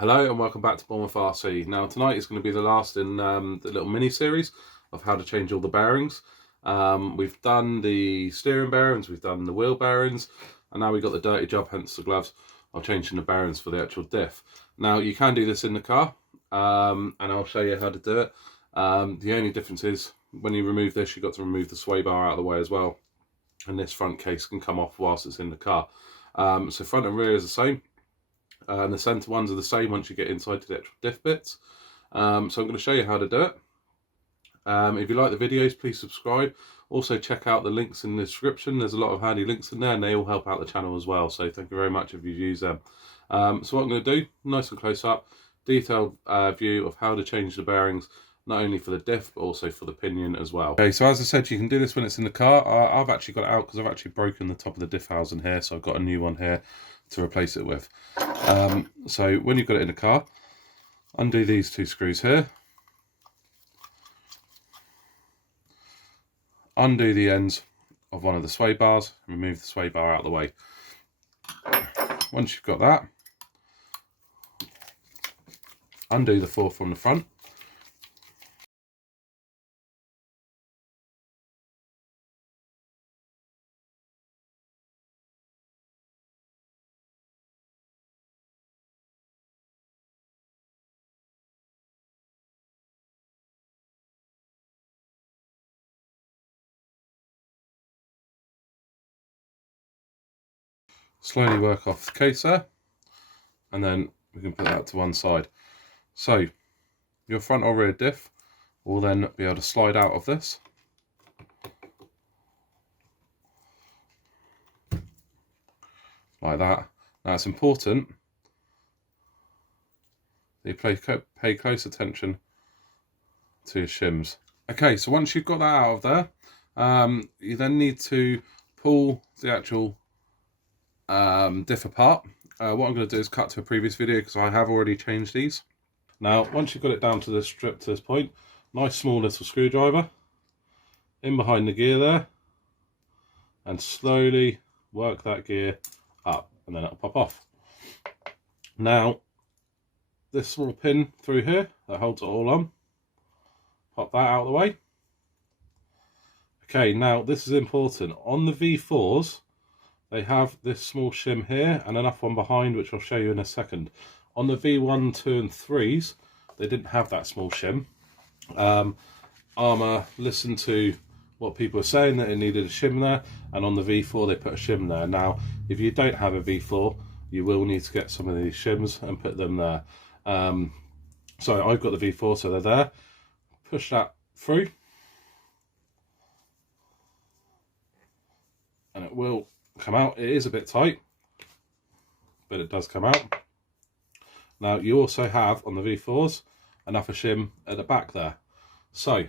Hello and welcome back to Dumbo RC. Now tonight is going to be the last in the little mini series of how to change all the bearings. We've done the steering bearings, we've done the wheel bearings, and now we've got the dirty job, hence the gloves, of changing the bearings for the actual diff. Now you can do this in the car, and I'll show you how to do it. The only difference is when you remove this, you've got to remove the sway bar out of the way as well, and this front case can come off whilst it's in the car. So front and rear is the same. And the centre ones are the same once you get inside to the actual diff bits. So I'm going to show you how to do it. If you like the videos, please subscribe. Also check out the links in the description. There's a lot of handy links in there and they all help out the channel as well. So thank you very much if you've used them. So what I'm going to do, nice and close up, detailed view of how to change the bearings, not only for the diff but also for the pinion as well. Okay, so as I said, you can do this when it's in the car. I've actually got it out because I've actually broken the top of the diff housing here, so I've got a new one here to replace it with. So when you've got it in the car, undo these two screws here, undo the ends of one of the sway bars, remove the sway bar out of the way. Once you've got that, undo the four from the front, slowly work off the case there, and then we can put that to one side. So your front or rear diff will then be able to slide out of this. Like that. Now it's important that you pay close attention to your shims. Okay, so once you've got that out of there, you then need to pull the actual diff apart. What I'm going to do is cut to a previous video because I have already changed these. Now once you've got it down to this strip to this point, nice small little screwdriver in behind the gear there, and slowly work that gear up and then it'll pop off. Now this small pin through here that holds it all on, pop that out of the way. Okay, now this is important. On the V4s they have this small shim here and enough one behind, which I'll show you in a second. On the V1, 2 and 3s they didn't have that small shim. Arrma listened to what people were saying that it needed a shim there, and on the V4 they put a shim there. Now if you don't have a V4 you will need to get some of these shims and put them there. So I've got the V4, so they're there. Push that through and it will come out. It is a bit tight but it does come out. Now you also have on the V4s enough a shim at the back there. So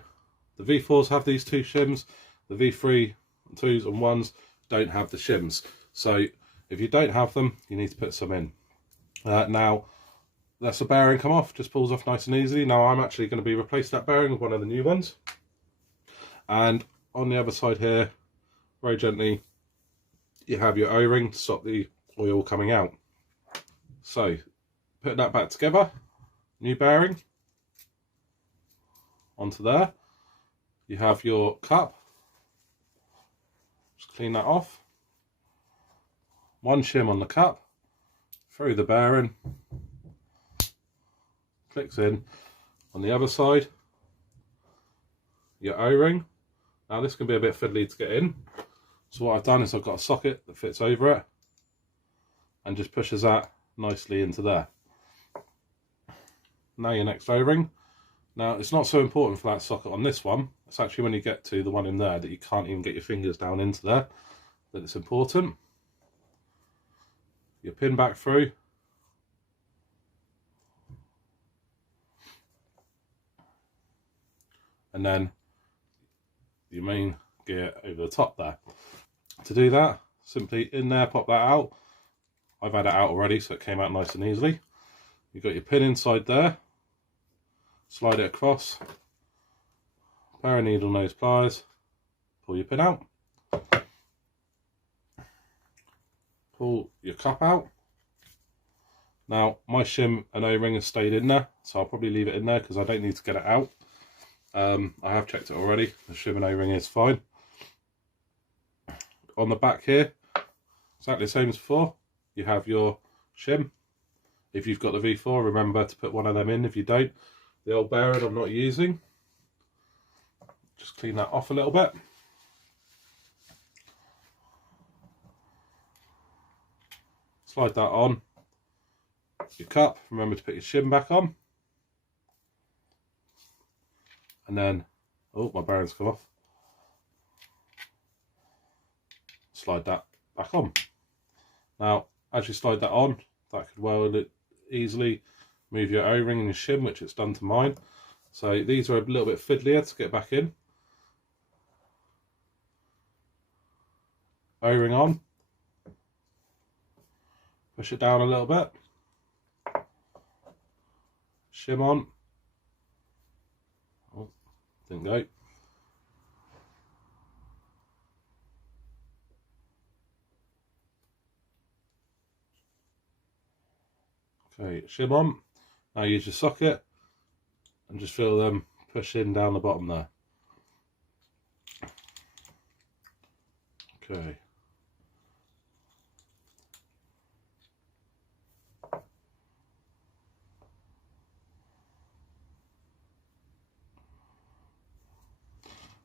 the V4s have these two shims, the V3, 2s and 1s don't have the shims. So if you don't have them, you need to put some in. Now that's the bearing come off, just pulls off nice and easily. Now I'm actually going to be replacing that bearing with one of the new ones. And on the other side here, very gently, you have your O-ring to stop the oil coming out. So put that back together, new bearing onto there. You have your cup, just clean that off. One shim on the cup, through the bearing, clicks in. On the other side, your O-ring. Now this can be a bit fiddly to get in, so what I've done is I've got a socket that fits over it and just pushes that nicely into there. Now your next O-ring. Now it's not so important for that socket on this one, it's actually when you get to the one in there that you can't even get your fingers down into there that it's important. You pin back through, and then your main gear over the top there. To do that, simply in there, pop that out. I've had it out already so it came out nice and easily. You've got your pin inside there, slide it across, pair of needle nose pliers, pull your pin out, pull your cup out, Now my shim and O-ring has stayed in there, so I'll probably leave it in there because I don't need to get it out. I have checked it already, the shim and O-ring is fine. On the back here, exactly the same as before, you have your shim. If you've got the V4, remember to put one of them in. If you don't, the old bearing I'm not using, just clean that off a little bit. Slide that on your cup, remember to put your shim back on. And then, oh, my bearing's come off. Slide that back on. Now, as you slide that on, that could well easily move your O-ring and your shim, which it's done to mine. So these are a little bit fiddlier to get back in. O-ring on. Push it down a little bit. Shim on. Oh, didn't go. Okay, shim on. Now use your socket and just feel them push in down the bottom there. Okay.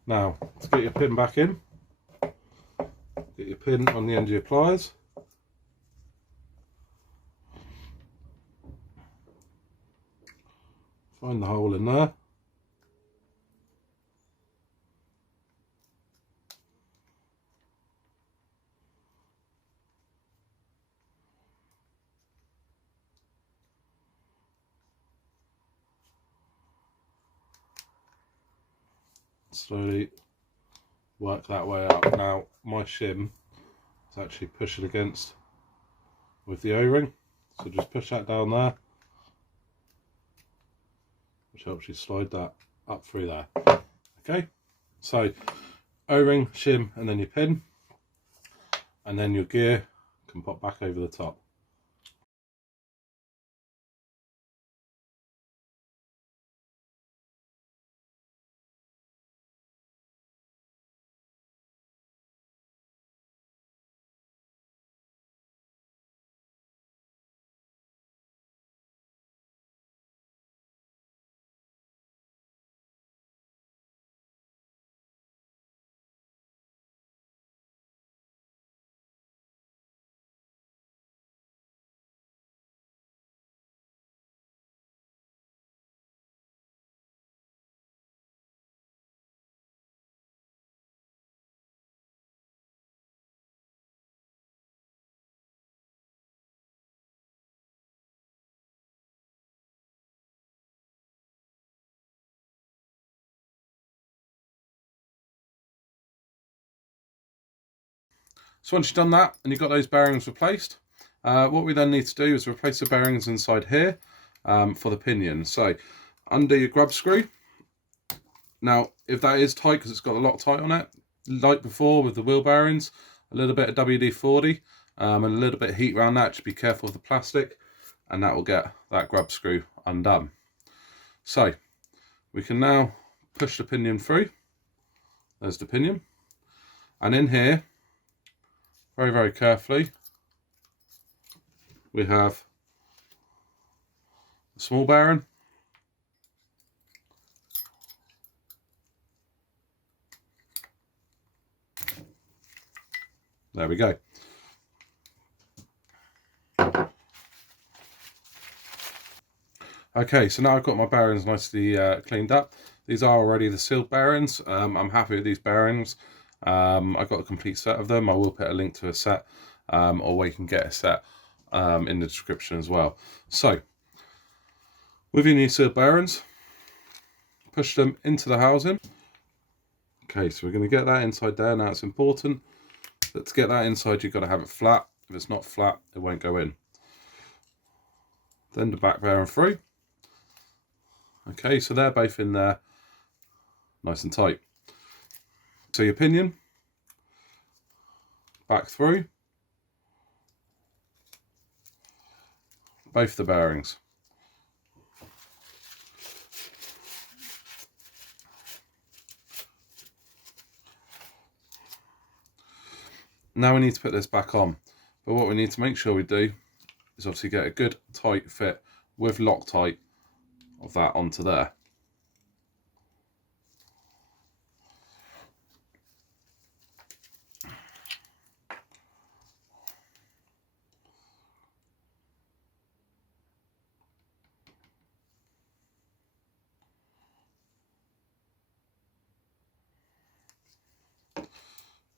Now, to get your pin back in, get your pin on the end of your pliers. Find the hole in there. Slowly work that way up. Now my shim is actually pushing against with the O-ring, so just push that down there, which helps you slide that up through there. Okay, so O-ring, shim, and then your pin, and then your gear can pop back over the top. So once you've done that and you've got those bearings replaced, what we then need to do is replace the bearings inside here for the pinion. So undo your grub screw. Now if that is tight, because it's got a lot of tight on it, like before with the wheel bearings, a little bit of WD-40 and a little bit of heat around that. Just be careful of the plastic, and that will get that grub screw undone. So we can now push the pinion through. There's the pinion, and in here, very, very carefully, we have a small bearing, there we go. Okay, so now I've got my bearings nicely cleaned up. These are already the sealed bearings. I'm happy with these bearings. I've got a complete set of them. I will put a link to a set, or where you can get a set in the description as well. So with your new sealed bearings, push them into the housing. Okay, so we're going to get that inside there. Now it's important that to get that inside, you've got to have it flat. If it's not flat, it won't go in. Then the back bearing through. Okay, so they're both in there nice and tight. So your pinion, back through, both the bearings. Now we need to put this back on, but what we need to make sure we do is obviously get a good tight fit with Loctite of that onto there.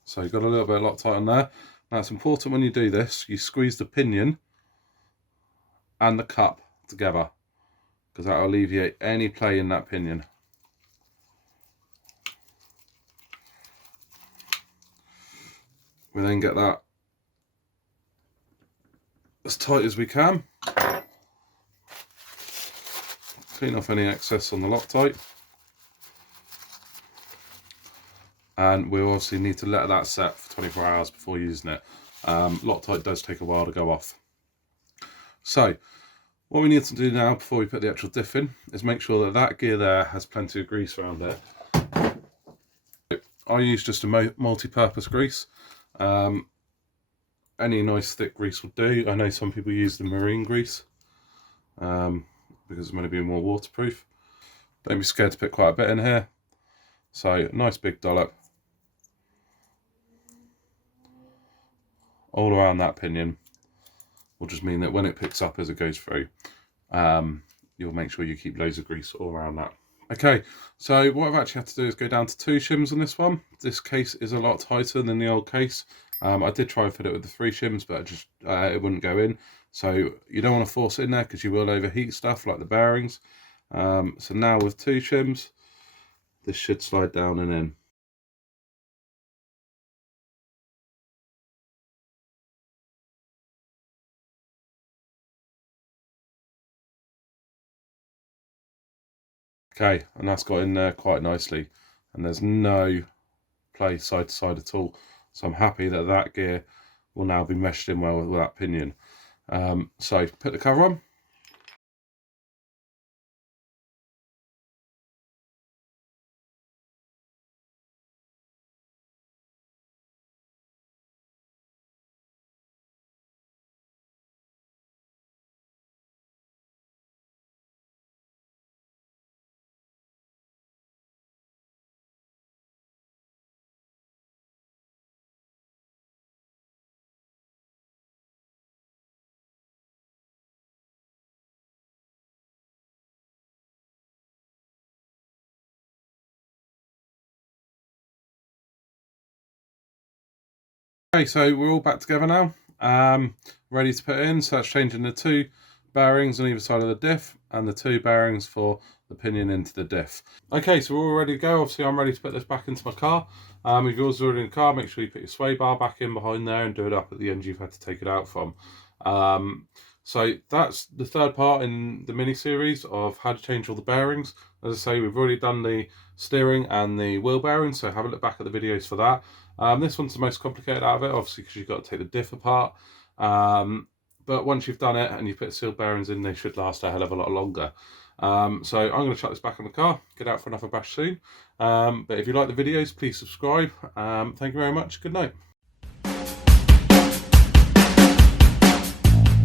So you've got a little bit of Loctite on there. Now it's important when you do this, you squeeze the pinion and the cup together, because that will alleviate any play in that pinion. We then get that as tight as we can. Clean off any excess on the Loctite. And we obviously need to let that set for 24 hours before using it. Loctite does take a while to go off. So what we need to do now before we put the actual diff in is make sure that that gear there has plenty of grease around it. I use just a multi-purpose grease. Any nice thick grease will do. I know some people use the marine grease because it's going to be more waterproof. Don't be scared to put quite a bit in here. So nice big dollop all around that pinion will just mean that when it picks up as it goes through, you'll make sure you keep loads of grease all around that. Okay, so what I've actually had to do is go down to 2 shims on this one. This case is a lot tighter than the old case. I did try and fit it with the 3 shims, but it wouldn't go in. So you don't want to force it in there because you will overheat stuff like the bearings. So now with 2 shims, this should slide down and in. Okay, and that's got in there quite nicely, and there's no play side to side at all. So I'm happy that that gear will now be meshed in well with that pinion. So put the cover on. Okay, so we're all back together now, ready to put in. So that's changing the 2 bearings on either side of the diff and the 2 bearings for the pinion into the diff. Okay, so we're all ready to go. Obviously I'm ready to put this back into my car. If yours is already in the car, make sure you put your sway bar back in behind there and do it up at the end you've had to take it out from. So that's the 3rd part in the mini series of how to change all the bearings. As I say, we've already done the steering and the wheel bearings, so have a look back at the videos for that. This one's the most complicated out of it, obviously, because you've got to take the diff apart. But once you've done it and you put sealed bearings in, they should last a hell of a lot longer. So I'm going to chuck this back in the car, get out for another bash soon. But if you like the videos, please subscribe. Thank you very much. Good night.